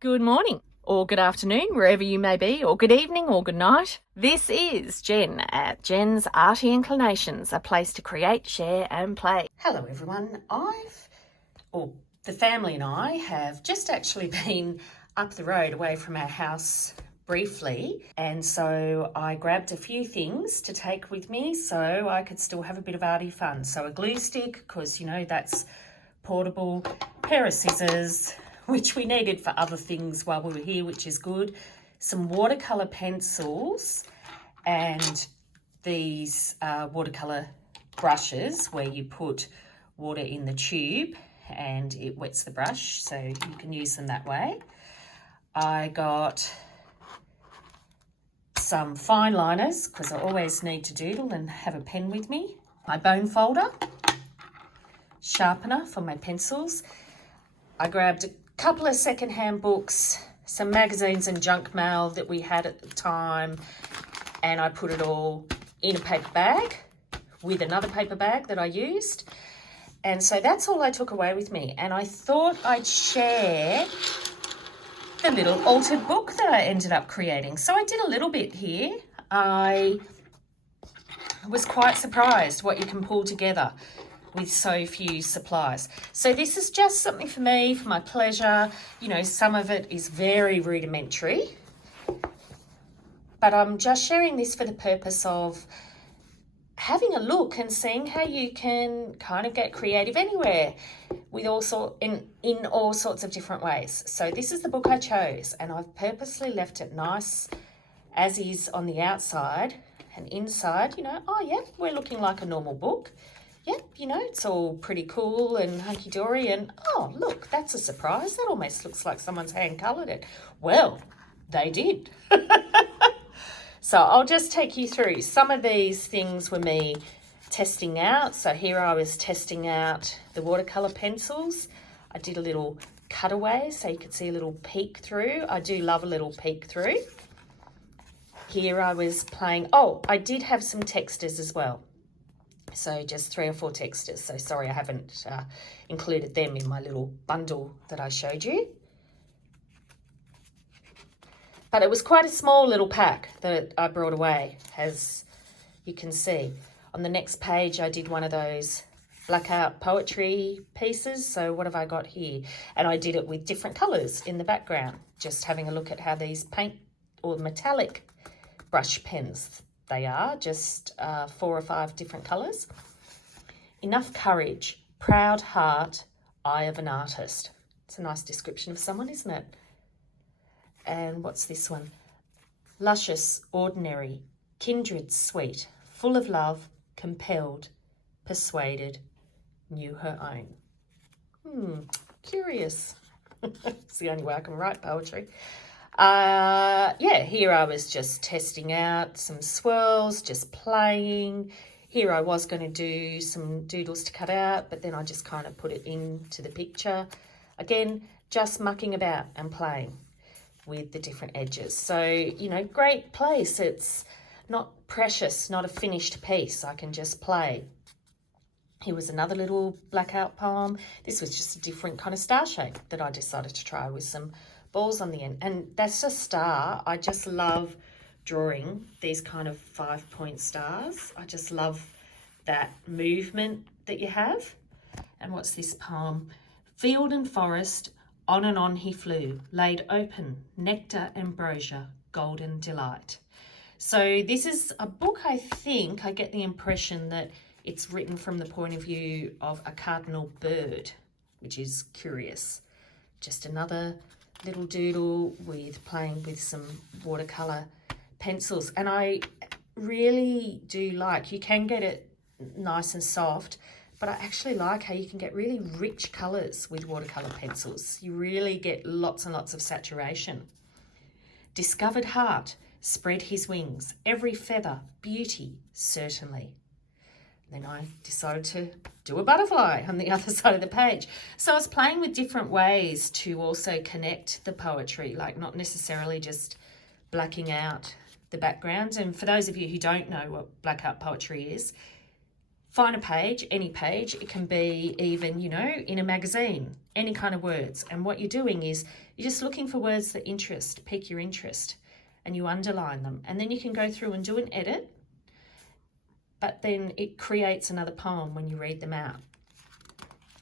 Good morning, or good afternoon, wherever you may be, or good evening, or good night. This is Jen at Jen's Arty Inclinations, a place to create, share, and play. Hello, everyone. The family and I have just actually been up the road away from our house briefly, and so I grabbed a few things to take with me so I could still have a bit of arty fun. So a glue stick, because that's portable, pair of scissors, which we needed for other things while we were here, which is good, some watercolor pencils, and these watercolor brushes where you put water in the tube and it wets the brush, so you can use them that way. I got some fine liners because I always need to doodle and have a pen with me. My bone folder, sharpener for my pencils. I grabbed a couple of secondhand books, some magazines and junk mail that we had at the time, and I put it all in a paper bag with another paper bag that I used. And so that's all I took away with me. And I thought I'd share the little altered book that I ended up creating. So I did a little bit here. I was quite surprised what you can pull together with so few supplies. So this is just something for me, for my pleasure. Some of it is very rudimentary, but I'm just sharing this for the purpose of having a look and seeing how you can kind of get creative anywhere with in all sorts of different ways. So this is the book I chose, and I've purposely left it nice as is on the outside, and inside, oh yeah, we're looking like a normal book. Yep, it's all pretty cool and hunky-dory, and oh, look, that's a surprise. That almost looks like someone's hand-coloured it. Well, they did. So I'll just take you through. Some of these things were me testing out. So here I was testing out the watercolour pencils. I did a little cutaway so you could see a little peek through. I do love a little peek through. Here I was playing, I did have some textures as well. So just 3 or 4 textures. So sorry I haven't included them in my little bundle that I showed you. But it was quite a small little pack that I brought away, as you can see. On the next page, I did one of those Blackout Poetry pieces. So what have I got here? And I did it with different colours in the background, just having a look at how these paint or metallic brush pens they are, just 4 or 5 different colours. Enough courage, proud heart, eye of an artist. It's a nice description of someone, isn't it? And what's this one? Luscious, ordinary, kindred sweet, full of love, compelled, persuaded, knew her own. Curious. It's the only way I can write poetry. Here I was just testing out some swirls, just playing. Here I was going to do some doodles to cut out, but then I just kind of put it into the picture. Again, just mucking about and playing with the different edges. So, great place. It's not precious, not a finished piece. I can just play. Here was another little blackout poem. This was just a different kind of star shape that I decided to try with some balls on the end. And that's a star. I just love drawing these kind of 5-point stars. I just love that movement that you have. And what's this poem? Field and forest, on and on he flew, laid open, nectar, ambrosia, golden delight. So this is a book, I think, I get the impression that it's written from the point of view of a cardinal bird, which is curious. Just another little doodle with playing with some watercolour pencils. And I really do like, you can get it nice and soft, but I actually like how you can get really rich colours with watercolour pencils. You really get lots and lots of saturation. Discovered heart, spread his wings, every feather, beauty, certainly. Then I decided to do a butterfly on the other side of the page. So I was playing with different ways to also connect the poetry, like not necessarily just blacking out the backgrounds. And for those of you who don't know what blackout poetry is, find a page, any page. It can be even, you know, in a magazine, any kind of words. And what you're doing is you're just looking for words that pique your interest, and you underline them. And then you can go through and do an edit, but then it creates another poem when you read them out.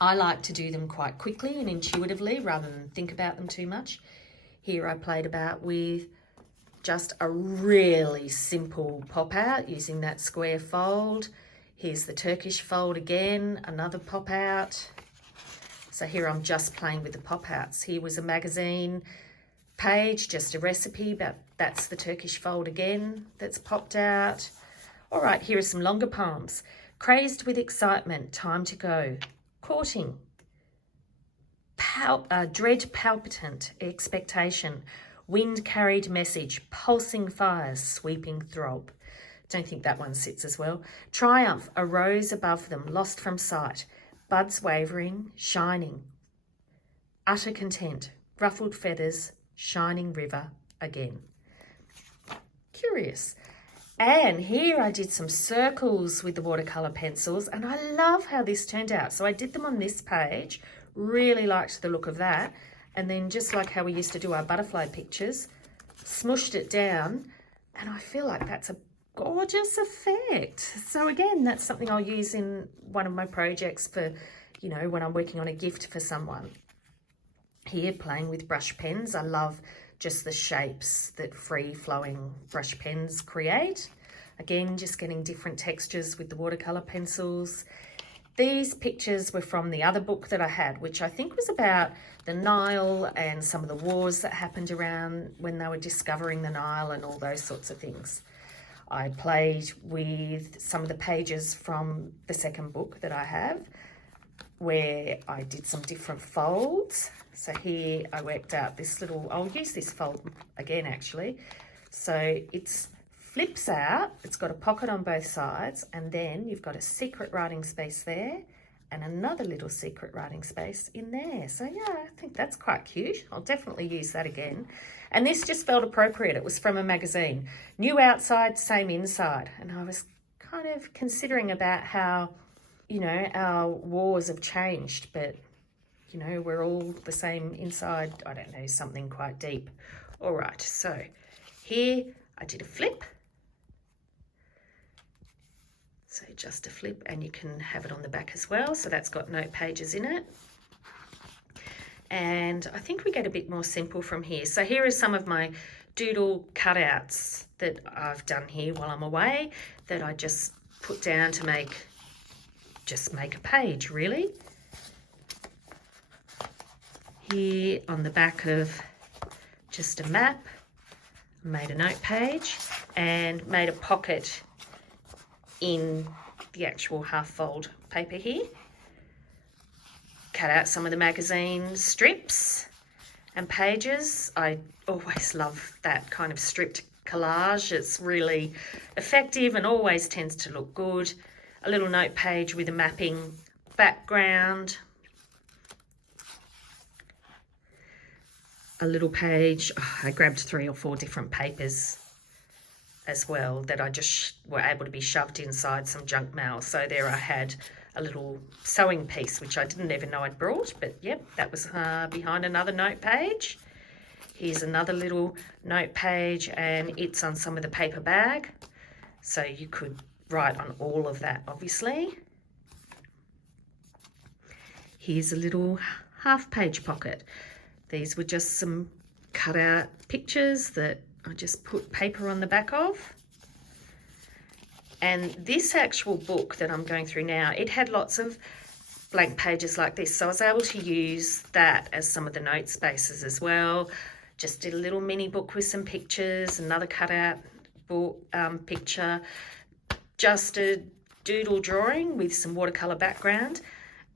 I like to do them quite quickly and intuitively rather than think about them too much. Here I played about with just a really simple pop out using that square fold. Here's the Turkish fold again, another pop out. So here I'm just playing with the pop outs. Here was a magazine page, just a recipe, but that's the Turkish fold again that's popped out. All right, here are some longer poems. Crazed with excitement, time to go. Courting. Dread palpitant, expectation. Wind-carried message, pulsing fires, sweeping throb. Don't think that one sits as well. Triumph arose above them, lost from sight. Buds wavering, shining. Utter content, ruffled feathers, shining river again. Curious. And here I did some circles with the watercolor pencils, and I love how this turned out. So I did them on this page, really liked the look of that. And then just like how we used to do our butterfly pictures, smushed it down, and I feel like that's a gorgeous effect. So again, that's something I'll use in one of my projects for, you know, when I'm working on a gift for someone. Here, playing with brush pens. I love just the shapes that free-flowing brush pens create. Again, just getting different textures with the watercolor pencils. These pictures were from the other book that I had, which I think was about the Nile and some of the wars that happened around when they were discovering the Nile and all those sorts of things. I played with some of the pages from the second book that I have, where I did some different folds. So here I worked out this little, I'll use this fold again actually. So it flips out, it's got a pocket on both sides, and then you've got a secret writing space there and another little secret writing space in there. So yeah, I think that's quite cute. I'll definitely use that again. And this just felt appropriate. It was from a magazine. New outside, same inside. And I was kind of considering about how, you know, our wars have changed, but, you know, we're all the same inside. I don't know, something quite deep. All right, so here I did a flip. So just a flip, and you can have it on the back as well. So that's got note pages in it. And I think we get a bit more simple from here. So here are some of my doodle cutouts that I've done here while I'm away that I just put down to make a page, really. Here on the back of just a map, I made a note page and made a pocket in the actual half fold paper here. Cut out some of the magazine strips and pages. I always love that kind of stripped collage. It's really effective and always tends to look good. A little note page with a mapping background. A little page. I grabbed 3 or 4 different papers as well that I just were able to be shoved inside some junk mail. So there I had a little sewing piece, which I didn't even know I'd brought, but yep, that was behind another note page. Here's another little note page, and it's on some of the paper bag. So you could write on all of that, obviously. Here's a little half-page pocket. These were just some cut-out pictures that I just put paper on the back of. And this actual book that I'm going through now, it had lots of blank pages like this. So I was able to use that as some of the note spaces as well. Just did a little mini book with some pictures, another cutout book picture, just a doodle drawing with some watercolor background.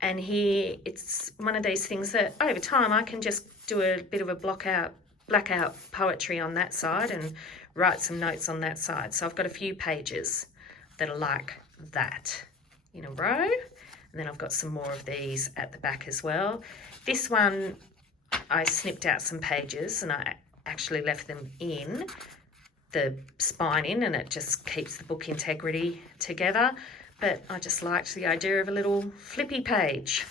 And here it's one of these things that over time I can just do a bit of a blackout poetry on that side and write some notes on that side. So I've got a few pages that are like that in a row. And then I've got some more of these at the back as well. This one, I snipped out some pages and I actually left them in, the spine in, and it just keeps the book integrity together. but I just liked the idea of a little flippy page.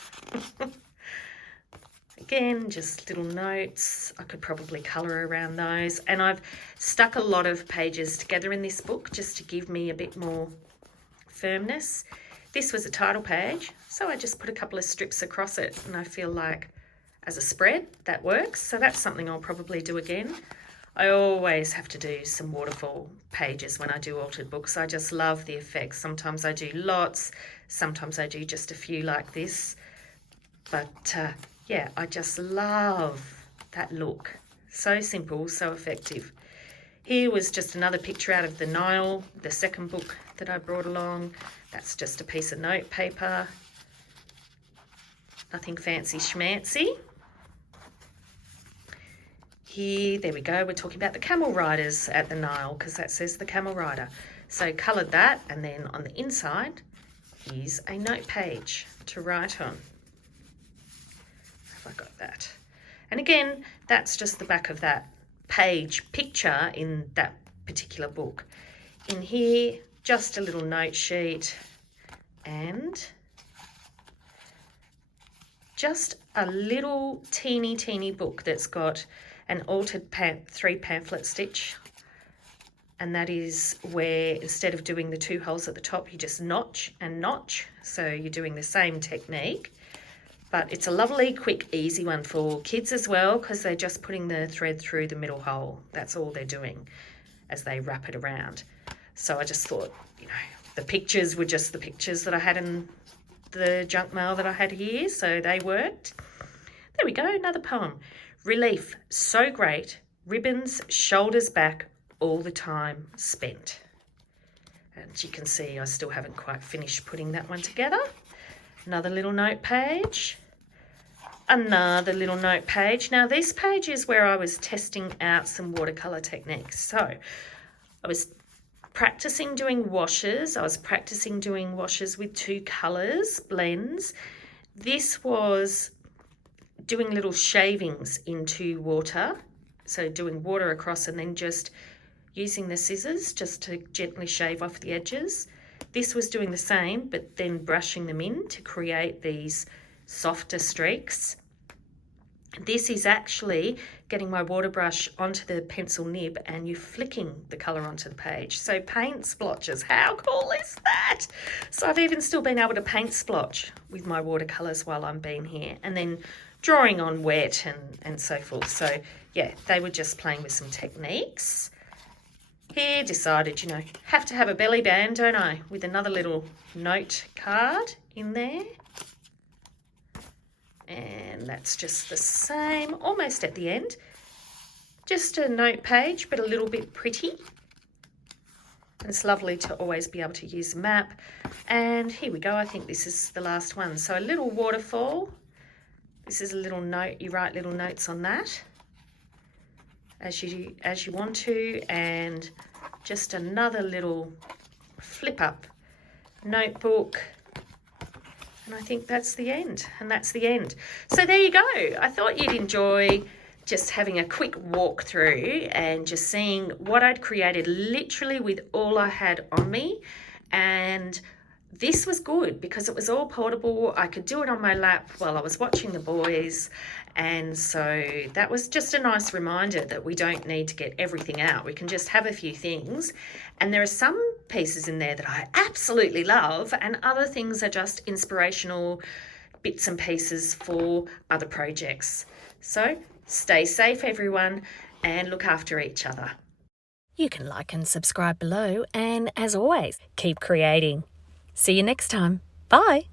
Again, just little notes. I could probably colour around those. And I've stuck a lot of pages together in this book just to give me a bit more firmness. This was a title page, so I just put a couple of strips across it, and I feel like as a spread that works. So that's something I'll probably do again. I always have to do some waterfall pages when I do altered books. I just love the effects. Sometimes I do lots, sometimes I do just a few like this. But yeah, I just love that look. So simple, so effective. Here was just another picture out of the Nile, the second book that I brought along. That's just a piece of note paper. Nothing fancy schmancy. Here, there we go, we're talking about the camel riders at the Nile, because that says the camel rider. So coloured that, and then on the inside is a note page to write on. Have I got that? And again, that's just the back of that page picture in that particular book. In here, just a little note sheet and just a little teeny book that's got an altered 3 pamphlet stitch, and that is where instead of doing the 2 holes at the top, you just notch and notch. So you're doing the same technique, but it's a lovely, quick, easy one for kids as well, because they're just putting the thread through the middle hole. That's all they're doing as they wrap it around. So I just thought, you know, the pictures were just the pictures that I had in the junk mail that I had here, so they worked. There we go, another poem. Relief, so great, ribbons, shoulders back, all the time spent. And you can see I still haven't quite finished putting that one together. Another little note page. Another little note page. Now this page is where I was testing out some watercolour techniques. So I was practicing doing washes. I was practicing doing washes with 2 colours, blends. This was doing little shavings into water. So doing water across and then just using the scissors just to gently shave off the edges. This was doing the same, but then brushing them in to create these softer streaks. This is actually getting my water brush onto the pencil nib and you flicking the colour onto the page. So paint splotches, how cool is that? So I've even still been able to paint splotch with my watercolours while I'm being here, and then drawing on wet and so forth. So yeah, they were just playing with some techniques. Here decided, you know, have to have a belly band, don't I? With another little note card in there. And that's just the same, almost at the end. Just a note page, but a little bit pretty. And it's lovely to always be able to use a map. And here we go, I think this is the last one. So a little waterfall. This is a little note, you write little notes on that as you want to, and just another little flip up notebook. And I think that's the end, and that's the end. So there you go. I thought you'd enjoy just having a quick walk through and just seeing what I'd created literally with all I had on me. And this was good because it was all portable. I could do it on my lap while I was watching the boys. And so that was just a nice reminder that we don't need to get everything out. We can just have a few things. And there are some pieces in there that I absolutely love, and other things are just inspirational bits and pieces for other projects. So stay safe, everyone, and look after each other. You can like and subscribe below, and as always, keep creating. See you next time. Bye.